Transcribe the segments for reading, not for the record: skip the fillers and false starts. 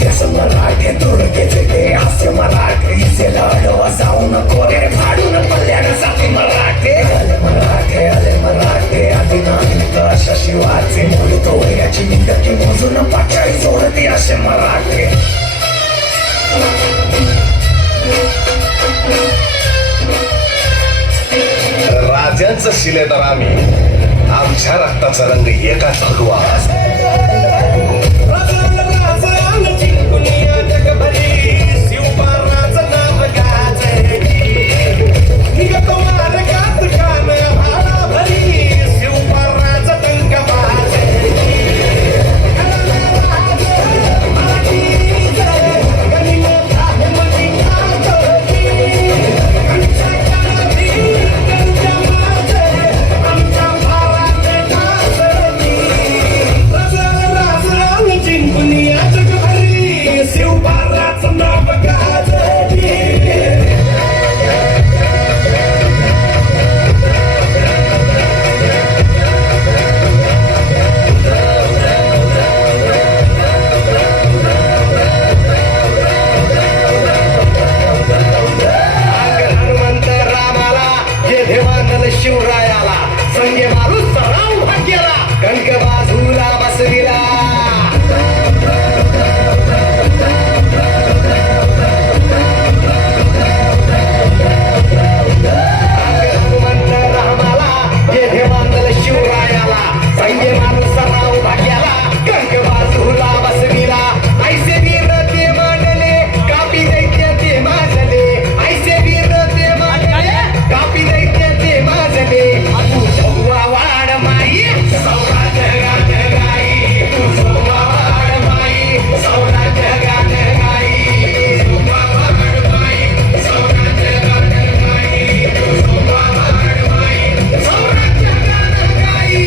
देश मराठे तुडकेचे ते हास्य मराठे इसे लढवा जाऊ नको रे फाडून पडल्यानं जाते मराठे आले मराठे आधी नाही तर अशा शिवाचे बोलतो याची मिंडकी मोजून पाचाळी जोडते असे मराठे. राजांचं शिलेदार आम्ही, आमच्या रक्ताचा रंग एकाच हलवा. शिवरायाला संगे मारू सराव भाग्याला कणक बाजूला बसविला. हनुमंत रामाला येथे बांधल शिवरायाला संगे मारू सराव भाग्याला कणक बाजूला बसविला. ऐसे वीर ते मांडले कापी दैत्य ते माजले. ऐसे वीर ते मांडले कापी दैत्य ते माजले. तू सव्वा वाढ माई सौरा जगात गाई. तू सव्वा वाढ माई सौरा जगात गाई. सव्वा वाढ माई सौरा जगात गाई. तू सव्वा वाढ माई सौरा जगात गाई.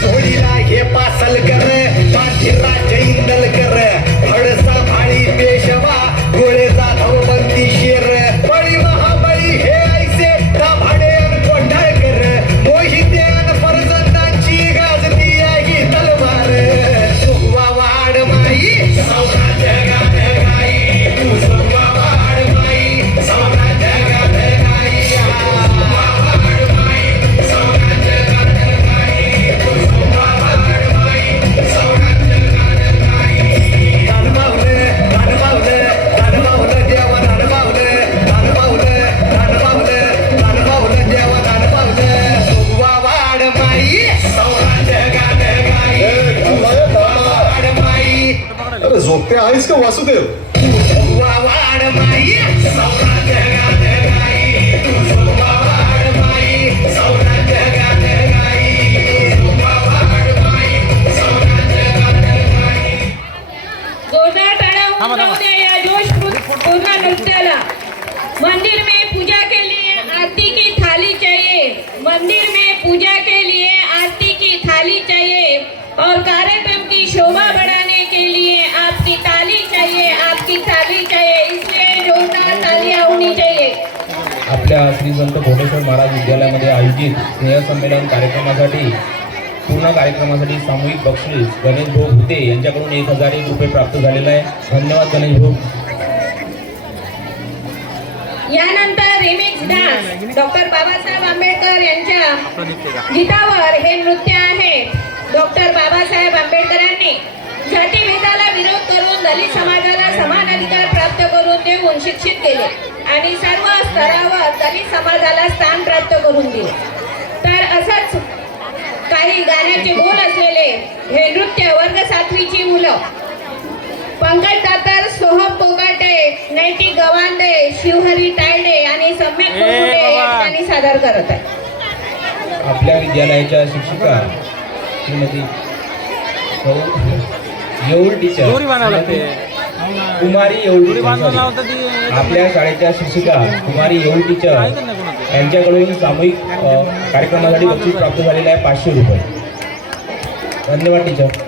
जोडीला हे पासल कर पाठीला जैंदल कर. फडसा भाळी पेशवा गोळे जाधव बंदी शेर. बळी महाबळी हे ऐसे दाभाडे कोंढाळ कर. मोहिते फरजंदांची गाजती आहे तलवार. सुवा वाढ माई सौरा जगात गाई. तू सुवा वाढ माई सौरा जगात गाई. सुवा वाढ माई सौरा जगात गाई. तू सुवा वाढ माई सौरा जगात गाई. दानबावलं देवा दानबावलं देवा दानबावलं. सुवा वाढ माई सौरा जगात गाई. वाढ माई. अरे झोपते आहेस का वासुदेव? सुवा वाढ माई सौरा जगात गाई. तू सुवा वाढ माई सौरा जगात गाई. सुवा वाढ माई सौरा जगात गाई. जोरदार ताड़ा उमटाओ दे या जोशपूर्ण नृत्याला. मंदिर में पूजा के लिए आरती की थाली चाहिए. मंदिर में पूजा के लिए आरती की थाली चाहिए और कार्यक्रम की शोभा बढ़ाने के लिए आपकी ताली चाहिए. आपकी ताली चाहिए. इसलिए जोरदार तालियां होनी चाहिए. आपल्या श्री संत भोगेश्वर महाराज विद्यालयामध्ये आयोजित स्नेहसंमेलन कार्यक्रमासाठी पूर्ण कार्यक्रमासाठी सामूहिक बक्षीस गणेश भाऊ भुते यांच्याकडून 1001 रुपये प्राप्त झालेला आहे. धन्यवाद गणेश भाऊ. यानंतर remix dance doctor Babasaheb Ambedkar यांच्या गीतावर हे नृत्य आहे. डॉक्टर बाबासाहेब आंबेडकरांनी जातीभेदाला विरोध करून दलित समाजाला समान अधिकार प्राप्त करून देऊन शिक्षित केले आणि सर्व स्तरावर दलित समाजाला स्थान प्राप्त करून दिले. तर असंच काही गाण्याचे बोल असलेले हे नृत्य वर्ग 7वीची मुलं पंकज दातार, सोहम कोकाटे, नैतिक गवांदे, शिवहरी तायडे आणि सम्यक कुरकुटे या ठिकाणी सादर करत आहेत. आपल्या विद्यालयाच्या शिक्षिका श्रीमती येऊळ टीचर कुमारी येऊळ आपल्या शाळेच्या शिक्षिका कुमारी येऊळ टीचर यांच्याकडून सामूहिक कार्यक्रमासाठी बक्षीस प्राप्त झालेलं आहे 500 रुपये. धन्यवाद टीचर.